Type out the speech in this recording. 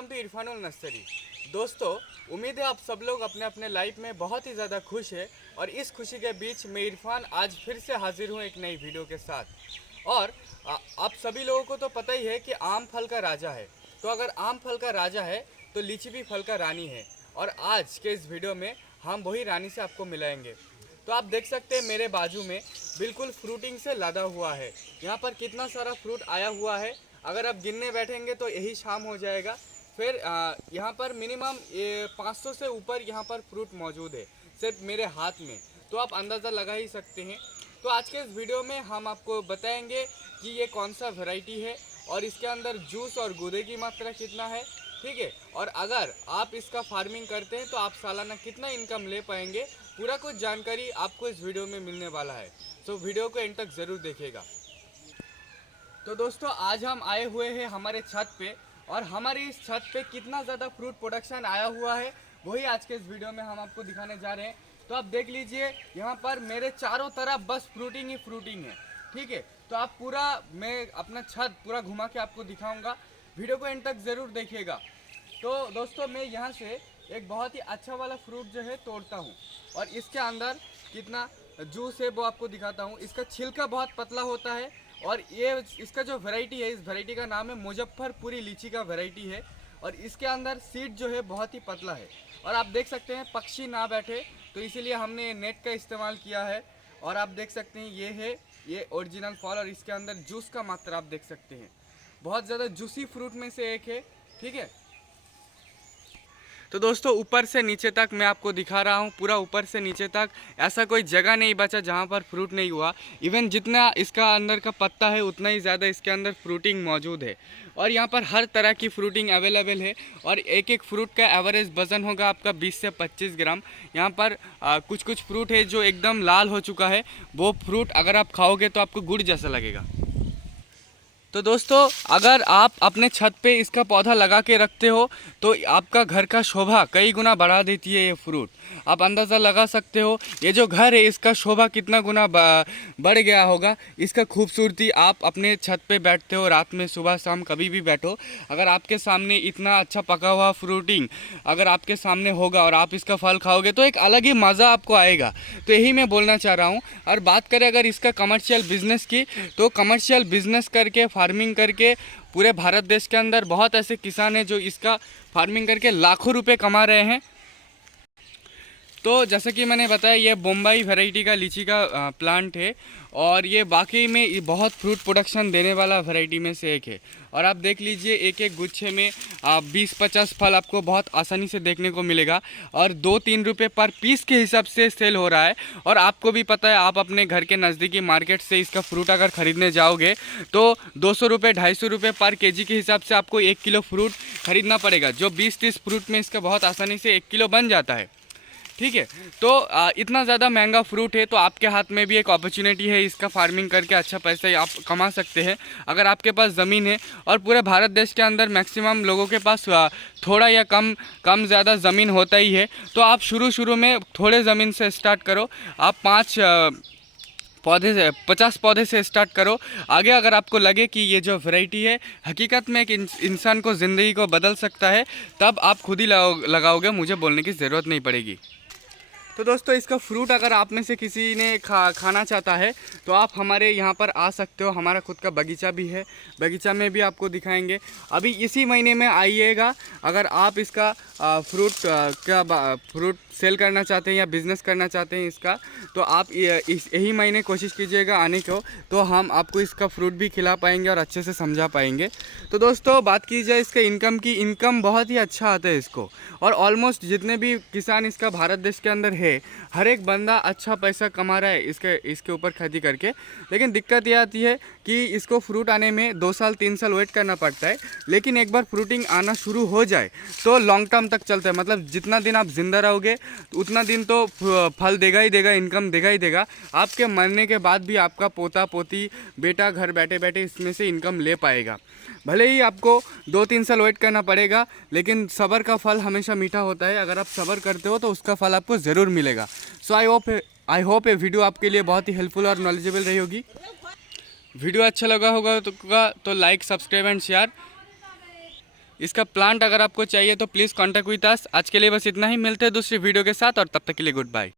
Welcome to Irfanul nursery. दोस्तों, उम्मीद है आप सब लोग अपने अपने लाइफ में बहुत ही ज़्यादा खुश है और इस खुशी के बीच मैं इरफान आज फिर से हाजिर हूँ एक नई वीडियो के साथ। और आप सभी लोगों को तो पता ही है कि आम फल का राजा है, तो अगर आम फल का राजा है तो लीची भी फल का रानी है। और आज के इस वीडियो में हम वही रानी से आपको मिलाएंगे। तो आप देख सकते हैं मेरे बाजू में बिल्कुल फ्रूटिंग से लदा हुआ है। यहाँ पर कितना सारा फ्रूट आया हुआ है, अगर आप गिनने बैठेंगे तो यही शाम हो जाएगा। फिर यहाँ पर मिनिमम 500 से ऊपर यहाँ पर फ्रूट मौजूद है सिर्फ मेरे हाथ में, तो आप अंदाज़ा लगा ही सकते हैं। तो आज के इस वीडियो में हम आपको बताएंगे कि ये कौन सा वैरायटी है और इसके अंदर जूस और गूदे की मात्रा कितना है, ठीक है। और अगर आप इसका फार्मिंग करते हैं तो आप सालाना कितना इनकम ले पाएंगे, पूरा कुछ जानकारी आपको इस वीडियो में मिलने वाला है। तो वीडियो को एंड तक ज़रूर देखिएगा। तो दोस्तों, आज हम आए हुए हैं हमारे छत पे और हमारी इस छत पे कितना ज़्यादा फ्रूट प्रोडक्शन आया हुआ है वही आज के इस वीडियो में हम आपको दिखाने जा रहे हैं। तो आप देख लीजिए, यहाँ पर मेरे चारों तरफ बस फ्रूटिंग ही फ्रूटिंग है, ठीक है। तो आप पूरा, मैं अपना छत पूरा घुमा के आपको दिखाऊंगा, वीडियो को एंड तक ज़रूर देखिएगा। तो दोस्तों, मैं यहाँ से एक बहुत ही अच्छा वाला फ्रूट जो है तोड़ता हूँ और इसके अंदर कितना जूस है वो आपको दिखाता हूँ। इसका छिलका बहुत पतला होता है और ये इसका जो वैरायटी है, इस वैरायटी का नाम है मुजफ्फरपुरी लीची का वैरायटी है। और इसके अंदर सीड जो है बहुत ही पतला है और आप देख सकते हैं पक्षी ना बैठे तो इसीलिए हमने नेट का इस्तेमाल किया है। और आप देख सकते हैं ये है ये ओरिजिनल फल और इसके अंदर जूस का मात्रा आप देख सकते हैं, बहुत ज़्यादा जूसी फ्रूट में से एक है, ठीक है। तो दोस्तों, ऊपर से नीचे तक मैं आपको दिखा रहा हूँ, पूरा ऊपर से नीचे तक ऐसा कोई जगह नहीं बचा जहाँ पर फ्रूट नहीं हुआ। इवन जितना इसका अंदर का पत्ता है उतना ही ज़्यादा इसके अंदर फ्रूटिंग मौजूद है और यहाँ पर हर तरह की फ्रूटिंग अवेलेबल है। और एक एक फ्रूट का एवरेज वज़न होगा आपका 20 से 25 ग्राम। यहाँ पर कुछ कुछ फ्रूट है जो एकदम लाल हो चुका है, वो फ्रूट अगर आप खाओगे तो आपको गुड़ जैसा लगेगा। तो दोस्तों, अगर आप अपने छत पे इसका पौधा लगा के रखते हो तो आपका घर का शोभा कई गुना बढ़ा देती है ये फ्रूट। आप अंदाज़ा लगा सकते हो ये जो घर है इसका शोभा कितना गुना बढ़ गया होगा। इसका खूबसूरती, आप अपने छत पे बैठते हो रात में, सुबह शाम कभी भी बैठो, अगर आपके सामने इतना अच्छा पका हुआ फ्रूटिंग अगर आपके सामने होगा और आप इसका फल खाओगे तो एक अलग ही मज़ा आपको आएगा। तो यही मैं बोलना चाह रहा हूँ। और बात करें अगर इसका कमर्शियल बिजनेस की, तो कमर्शियल बिजनेस करके, फार्मिंग करके पूरे भारत देश के अंदर बहुत ऐसे किसान हैं जो इसका फार्मिंग करके लाखों रुपए कमा रहे हैं। तो जैसा कि मैंने बताया, ये बम्बई वैरायटी का लीची का प्लांट है और ये वाकई में ये बहुत फ्रूट प्रोडक्शन देने वाला वैरायटी में से एक है। और आप देख लीजिए, एक एक गुच्छे में 20-50 फल आपको बहुत आसानी से देखने को मिलेगा और 2-3 रुपये पर पीस के हिसाब से सेल हो रहा है। और आपको भी पता है, आप अपने घर के नज़दीकी मार्केट से इसका फ्रूट अगर ख़रीदने जाओगे तो 200 रुपये 250 रुपये पर केजी के हिसाब से आपको 1 किलो फ्रूट ख़रीदना पड़ेगा, जो 20-30 फ्रूट में इसका बहुत आसानी से 1 किलो बन जाता है, ठीक है। तो इतना ज़्यादा महंगा फ्रूट है तो आपके हाथ में भी एक अपॉर्चुनिटी है, इसका फार्मिंग करके अच्छा पैसा आप कमा सकते हैं अगर आपके पास ज़मीन है। और पूरे भारत देश के अंदर मैक्सिमम लोगों के पास थोड़ा या कम ज़्यादा ज़मीन होता ही है। तो आप शुरू में थोड़े ज़मीन से स्टार्ट करो, आप 50 पौधे से स्टार्ट करो। आगे अगर आपको लगे कि ये जो वैरायटी है हकीकत में एक इंसान को ज़िंदगी को बदल सकता है, तब आप खुद ही लगाओगे, मुझे बोलने की ज़रूरत नहीं पड़ेगी। तो दोस्तों, इसका फ्रूट अगर आप में से किसी ने खाना चाहता है तो आप हमारे यहाँ पर आ सकते हो। हमारा खुद का बगीचा भी है, बगीचा में भी आपको दिखाएंगे। अभी इसी महीने में आइएगा। अगर आप इसका फ्रूट सेल करना चाहते हैं या बिज़नेस करना चाहते हैं इसका, तो आप यही महीने कोशिश कीजिएगा आने को, तो हम आपको इसका फ्रूट भी खिला पाएंगे और अच्छे से समझा पाएंगे। तो दोस्तों, बात की जाए इसके इनकम की, इनकम बहुत ही अच्छा आता है इसको। और ऑलमोस्ट जितने भी किसान इसका भारत देश के अंदर है, हर एक बंदा अच्छा पैसा कमा रहा है इसके ऊपर खेती करके। लेकिन दिक्कत ये आती है कि इसको फ्रूट आने में 2 साल 3 साल वेट करना पड़ता है। लेकिन एक बार फ्रूटिंग आना शुरू हो जाए तो लॉन्ग टर्म तक चलता है, मतलब जितना दिन आप जिंदा रहोगे उतना दिन तो फल देगा ही देगा, इनकम देगा ही देगा। आपके मरने के बाद भी आपका पोता पोती बेटा घर बैठे बैठे इसमें से इनकम ले पाएगा। भले ही आपको 2-3 साल वेट करना पड़ेगा, लेकिन सब्र का फल हमेशा मीठा होता है। अगर आप सब्र करते हो तो उसका फल आपको ज़रूर मिलेगा। सो आई होप ये वीडियो आपके लिए बहुत ही हेल्पफुल और नॉलेजेबल रही होगी। वीडियो अच्छा लगा होगा तो लाइक, सब्सक्राइब एंड शेयर। इसका प्लांट अगर आपको चाहिए तो प्लीज़ कॉन्टैक्ट विद अस। आज के लिए बस इतना ही, मिलते हैं दूसरी वीडियो के साथ और तब तक के लिए गुड बाय।